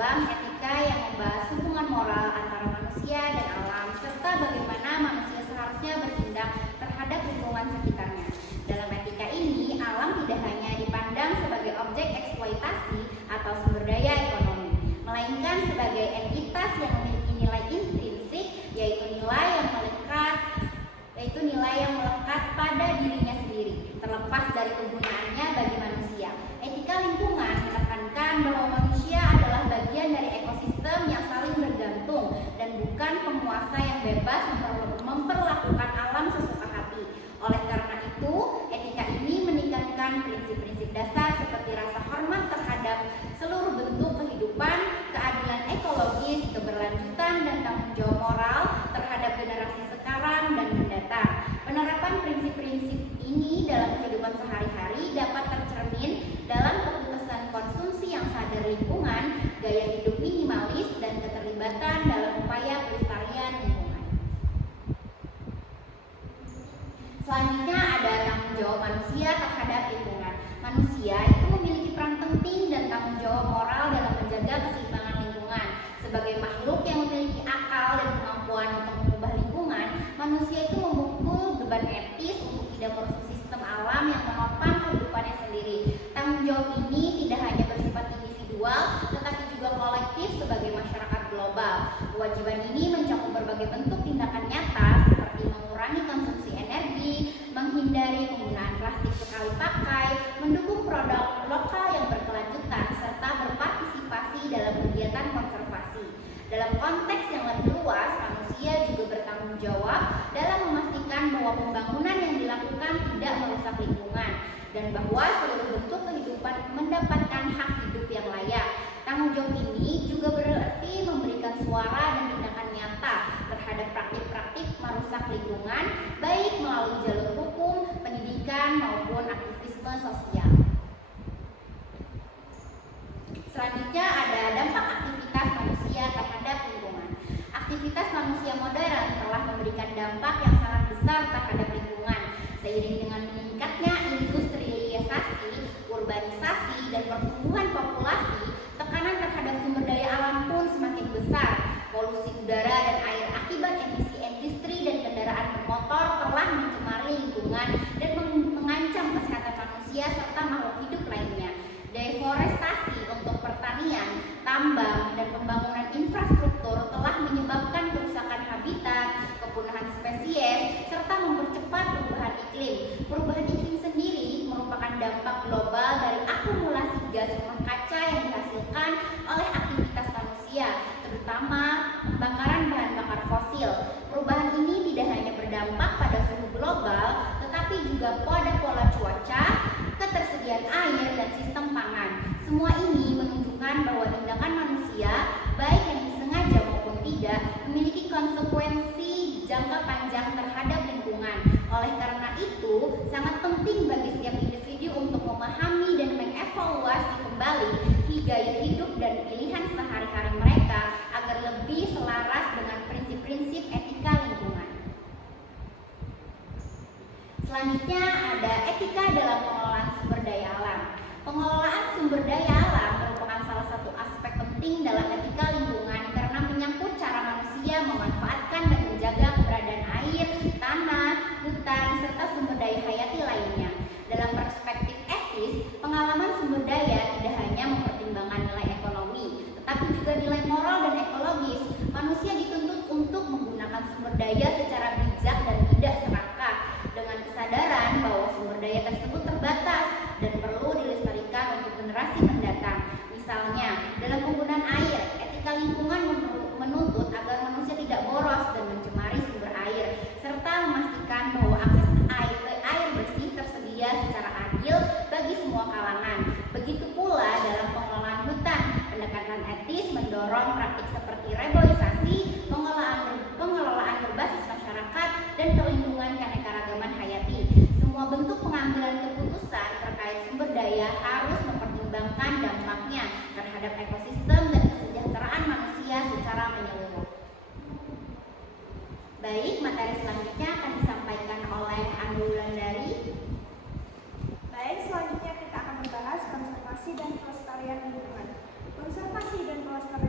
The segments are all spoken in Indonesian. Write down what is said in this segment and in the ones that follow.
cabang etika yang membahas hubungan moral antara manusia dan alam serta bagaimana manusia seharusnya bertindak terhadap lingkungan sekitarnya. Dalam etika ini, alam tidak hanya dipandang sebagai objek eksploitasi atau sumber daya ekonomi, melainkan sebagai entitas yang memiliki nilai intrinsik, yaitu nilai yang melekat pada dirinya sendiri, terlepas dari kegunaannya bagi manusia. Etika lingkungan menekankan bahwa manusia adalah bagian dari ekosistem yang saling bergantung dan bukan penguasa yang bebas memperlakukan alam sesuka hati. Oleh karena itu, etika ini meningkatkan prinsip-prinsip dasar seperti rasa hormat terhadap seluruh bentuk kehidupan, keadilan ekologis, keberlanjutan, dan tanggung jawab moral terhadap generasi sekarang dan mendatang. Penerapan prinsip-prinsip ini dalam kehidupan sehari-hari dapat tercermin dalam keputusan konsumsi yang sadar lingkungan, gaya hidup minimalis, dan keterlibatan dalam upaya pelestarian lingkungan. Selanjutnya ada tanggung jawab manusia terhadap lingkungan. Manusia itu memiliki peran penting dan tanggung jawab moral dalam menjaga keseimbangan lingkungan. Sebagai makhluk yang memiliki akal dan kemampuan untuk mengubah lingkungan, manusia itu memikul beban etis untuk tidak merusak sistem alam yang menopang kehidupannya sendiri. Tanggung jawab ini tidak hanya bersifat individual, tetapi juga kolektif sebagai masyarakat global. Kewajiban ini mencakup berbagai bentuk tindakan nyata seperti mengurangi konsumsi energi, menghindari penggunaan plastik sekali pakai, mendukung produk lokal yang berkelanjutan, serta berpartisipasi dalam kegiatan konservasi. Dalam konteks yang lebih luas, manusia juga bertanggung jawab dalam memastikan bahwa pembangunan yang dilakukan tidak merusak lingkungan dan bahwa seluruh bentuk kehidupan mendapatkan hak hidup yang layak. Tanggung jawab ini juga berarti memberikan suara dan tindakan nyata terhadap praktik-praktik merusak lingkungan, baik melalui jalur hukum, pendidikan, maupun aktivisme sosial. Selanjutnya ada dampak aktivitas manusia terhadap lingkungan. Aktivitas manusia modern telah memberikan dampak yang sangat besar terhadap lingkungan. Seiring dengan meningkatnya industrialisasi, urbanisasi, dan pertumbuhan populasi, tekanan terhadap sumber daya alam pun semakin besar. Polusi udara dan air akibat emisi industri dan kendaraan bermotor telah mencemari lingkungan dan mengancam kesehatan manusia serta makhluk hidup lainnya. Deforestasi untuk pertanian, tambang, dan pembangunan infrastruktur telah menyebabkan kerusakan habitat, kepunahan spesies, serta mempercepat perubahan iklim. Perubahan iklim sendiri merupakan dampak global dari akumulasi gas rumah kaca yang dihasilkan oleh aktivitas manusia, terutama pembakaran bahan bakar fosil. Perubahan ini tidak hanya berdampak pada suhu global, tetapi juga pada pola cuaca, ketersediaan air, dan sistem pangan. Semua ini menunjukkan bahwa tindakan manusia, baik yang disengaja maupun tidak, memiliki konsekuensi jangka panjang terhadap lingkungan. Oleh karena itu, sangat penting bagi setiap individu untuk memahami dan mengevaluasi kembali gaya hidup dan pilihan sehari-hari mereka agar lebih selaras dengan prinsip-prinsip etika lingkungan. Selanjutnya ada etika dalam pengelolaan sumber daya alam. Pengelolaan sumber daya alam merupakan salah satu aspek penting dalam etika lingkungan karena menyangkut cara manusia memanfaatkan dan menjaga keberadaan air, tanah, hutan, serta sumber daya hayati lainnya. Dalam perspektif etis, pengalaman sumber daya tidak hanya mempertimbangkan nilai ekonomi, tetapi juga nilai moral dan ekologis. Manusia dituntut untuk menggunakan sumber daya secara bijak dan tidak serakah, dengan kesadaran bahwa sumber daya tersebut terbatas dan perlu dilestarikan untuk generasi mendatang. Misalnya, dalam penggunaan air, etika lingkungan menuntut agar manusia tidak boros dan mencemari sumber air, serta memastikan bahwa akses ke air bersih tersedia secara adil bagi semua kalangan. Begitu pula dalam pengelolaan hutan, pendekatan etis mendorong praktik seperti reboisasi, pengelolaan berbasis masyarakat, dan perlindungan keanekaragaman hayati. Semua bentuk pengambilan keputusan terkait sumber daya harus mempertimbangkan dampaknya terhadap ekosistem dan kesejahteraan manusia secara menyeluruh. Baik, materi selanjutnya akan disampaikan oleh Anu Wulandari. Baik, selanjutnya kita akan membahas konservasi dan pelestarian lingkungan. Konservasi dan pelestarian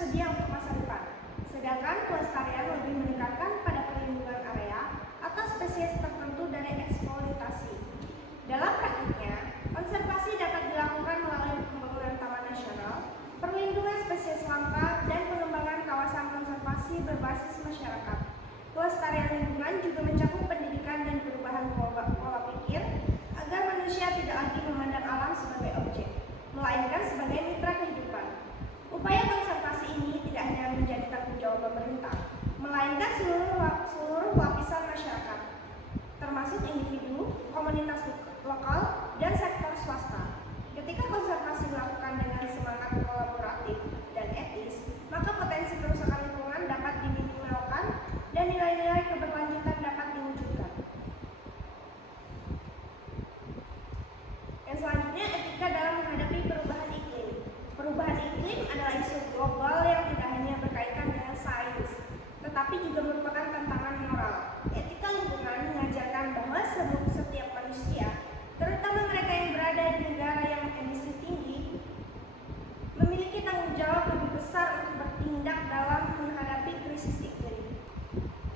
tersedia untuk masa depan. Sedangkan pelestarian lebih menekankan pada perlindungan area atau spesies tertentu dari eksploitasi. Dalam praktiknya, konservasi dapat dilakukan melalui pembangunan taman nasional, perlindungan spesies langka, dan pengembangan kawasan konservasi berbasis masyarakat. Pelestarian lingkungan juga mencakup pendidikan dan perubahan pola pikir agar manusia tidak lagi memandang alam sebagai objek, melainkan sebagai mitra kehidupan. Upaya konservasi ini tidak hanya menjadi tanggung jawab pemerintah, melainkan seluruh lapisan masyarakat, termasuk individu, komunitas lokal, dan sektor swasta. Ketika konservasi dilakukan dengan semangat kolaboratif dan etis, maka potensi kerusakan lingkungan dapat diminimalkan dan nilai-nilai keberlanjutan dapat diwujudkan. Yang selanjutnya, etika dalam menghadapi perubahan iklim. Perubahan iklim adalah isu global yang tidak hanya berkaitan dengan sains, tetapi juga merupakan tantangan moral. Etika lingkungan mengajarkan bahwa setiap manusia, terutama mereka yang berada di negara yang emisi tinggi, memiliki tanggung jawab lebih besar untuk bertindak dalam menghadapi krisis iklim.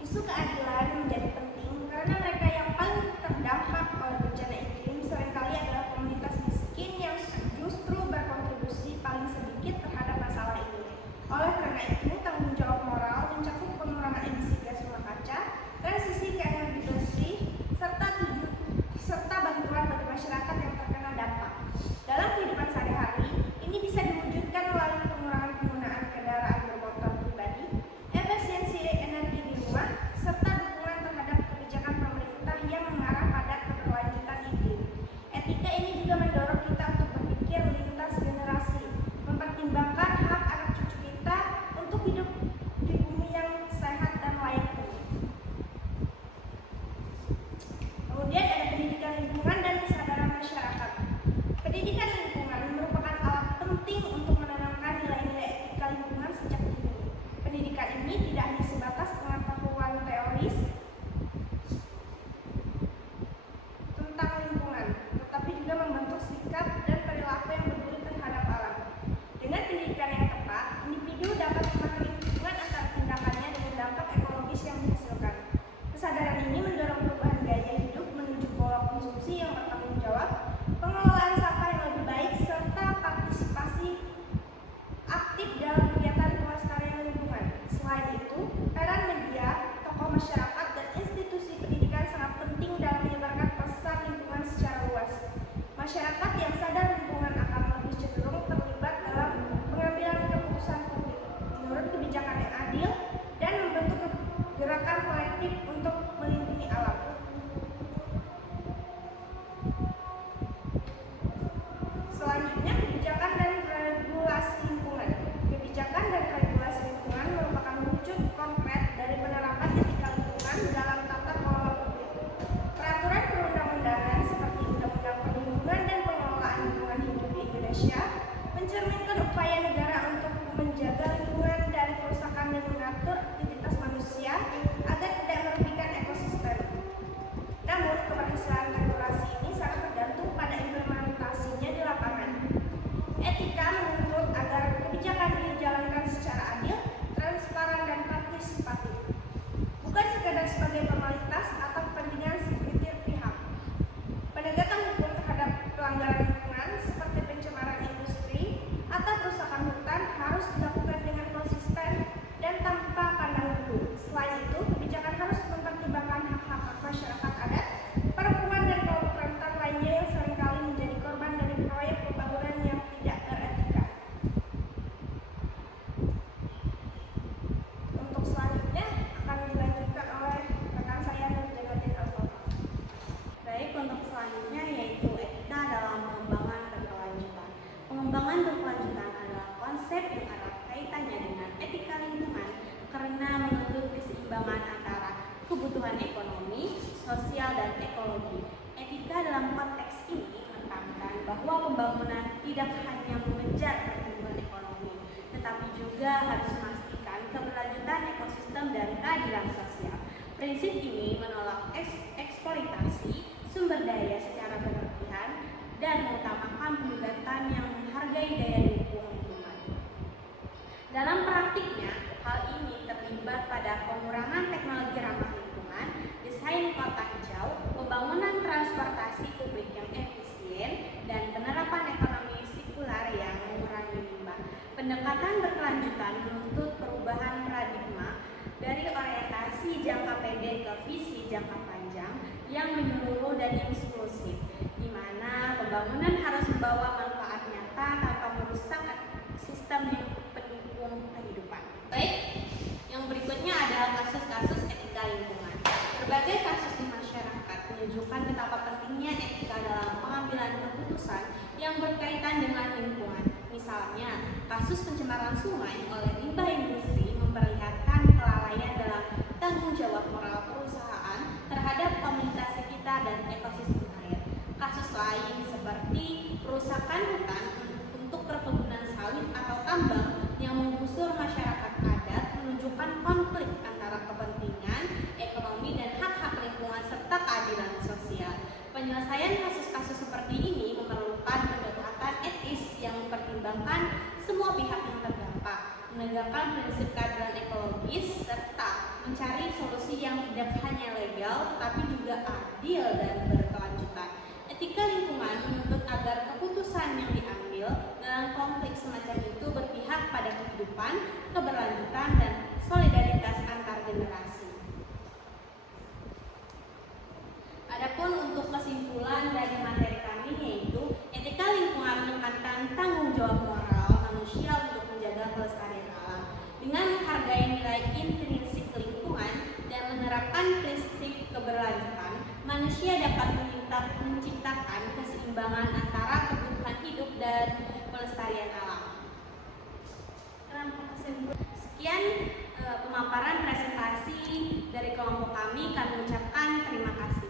Isu keadilan menjadi penting karena mereka yang paling terdampak oleh bencana iklim seringkali adalah komunitas miskin yang justru berkontribusi paling sedikit terhadap masalah ini. Oleh karena itu, tanggung jawab moral mencakup pengurangan emisi gas rumah kaca, transisi ke energi bersih, serta bantuan bagi masyarakat yang terkena dampak. Dalam kehidupan sehari-hari, ini bisa diwujudkan melalui pengurangan penggunaan kendaraan bermotor pribadi, efisiensi energi di rumah, serta dukungan terhadap kebijakan pemerintah yang mengarah pada keberlanjutan iklim. Etika ini juga mendorong kita untuk berpikir lintas generasi, mempertimbangkan hak anak cucu kita untuk hidup di bumi yang sehat dan layak huni. Kemudian ada pendidikan lingkungan dan kesadaran masyarakat. Pendidikan lingkungan merupakan alat penting untuk menanamkan nilai-nilai etika lingkungan sejak dini. Pendidikan ini tidak hanya sebatas pengetahuan teoris tentang lingkungan, tetapi juga membentuk sikap dan perilaku yang peduli terhadap alam. Dengan pendidikan yang tepat, individu dapat memahami hubungan antara tindakannya dengan dampak ekologis yang dihasilkan. Kesadaran ini mendorong perubahan gaya hidup menuju pola konsumsi yang bertanggung jawab, pengelolaan sampah yang lebih baik, serta partisipasi aktif dalam kegiatan pelestarian lingkungan. Selain itu, peran media, tokoh masyarakat, dan institusi pendidikan sangat penting dalam menyebarkan pesan lingkungan secara luas. Masyarakat yang sadar lingkungan akan lebih cenderung terlibat dalam pengambilan keputusan publik menurut kebijakan yang adil dan membentuk gerakan kolektif untuk melindungi alam. Selanjutnya, kebijakan dan regulasi lingkungan. Kebijakan dan regulasi lingkungan merupakan wujud konkret dari penerapan etika lingkungan dalam tata kelola publik. Peraturan perundang-undangan seperti Undang-Undang Perlindungan dan Pengelolaan Lingkungan Hidup di Indonesia mencerminkan upaya negara untuk menjaga lingkungan dari kerusakan dan mengatur aktivitas manusia agar tidak merugikan ekosistem. Namun, keberhasilan regulasi ini sangat tergantung pada implementasinya di lapangan. Etika menuntut agar kebijakan dijalankan secara adil, transparan, dan partisipatif, bukan sekadar sebagai formalitas atau kepentingan segelintir pihak. Penegakan hukum terhadap pelanggaran lingkungan seperti pencemaran industri atau kerusakan hutan harus dilakukan dengan konsisten dan tanpa pandang bulu. Selain itu, kebijakan harus mempertimbangkan hak-hak masyarakat adat, perempuan, dan kelompok rentan lainnya yang seringkali menjadi korban dari proyek pembangunan yang tidak beretika. Untuk selanjutnya akan dilanjutkan oleh rekan saya Nur Janadin Al-Fatah. Baik, untuk selanjutnya yaitu etika dalam pengembangan berkelanjutan. Pengembangan berkelanjutan adalah konsep yang erat kaitannya dengan etika lingkungan karena menuntut keseimbangan antara kebutuhan ekonomi, sosial, dan ekologi. Etika dalam konteks ini menekankan bahwa pembangunan tidak hanya mengejar pertumbuhan ekonomi, tetapi juga harus memastikan keberlanjutan ekosistem dan keadilan sosial. Prinsip ini menolak eksploitasi sumber daya secara berlebihan dan mengutamakan pendekatan yang menghargai daya dukung lingkungan. Dalam yang menyeluruh dan inklusif, di mana pembangunan harus membawa manfaat nyata tanpa merusak sistem yang pendukung kehidupan. Baik, yang berikutnya adalah kasus-kasus etika lingkungan. Berbagai kasus di masyarakat menunjukkan betapa pentingnya etika dalam pengambilan keputusan yang berkaitan dengan lingkungan. Misalnya, kasus pencemaran sungai oleh limbah industri memperlihatkan kelalaian dalam tanggung jawab moral perusahaan terhadap komunitas sekitar dan ekosistem air. Kasus lain seperti perusakan hutan untuk perkebunan sawit atau tambang yang menggusur masyarakat adat menunjukkan konflik antara kepentingan ekonomi dan hak-hak lingkungan serta keadilan sosial. Penyelesaian kasus-kasus seperti ini memerlukan pendekatan etis yang mempertimbangkan semua pihak yang terdampak, menegakkan prinsip keadilan ekologis, serta mencari solusi yang tidak hanya legal tetapi juga adil dan berkelanjutan. Etika lingkungan menuntut agar keputusan yang diambil dalam konflik semacam itu berpihak pada kehidupan, keberlanjutan, dan solidaritas antar generasi. Adapun untuk kesimpulan dari materi kami yaitu etika lingkungan menekankan tanggung jawab moral manusia untuk menjaga kelestarian alam. Dengan menghargai nilai intrinsik lingkungan dan menerapkan prinsip keberlanjutan, manusia dapat menciptakan keseimbangan antara kebutuhan hidup dan pelestarian alam. Sekian pemaparan presentasi dari kelompok kami ucapkan terima kasih.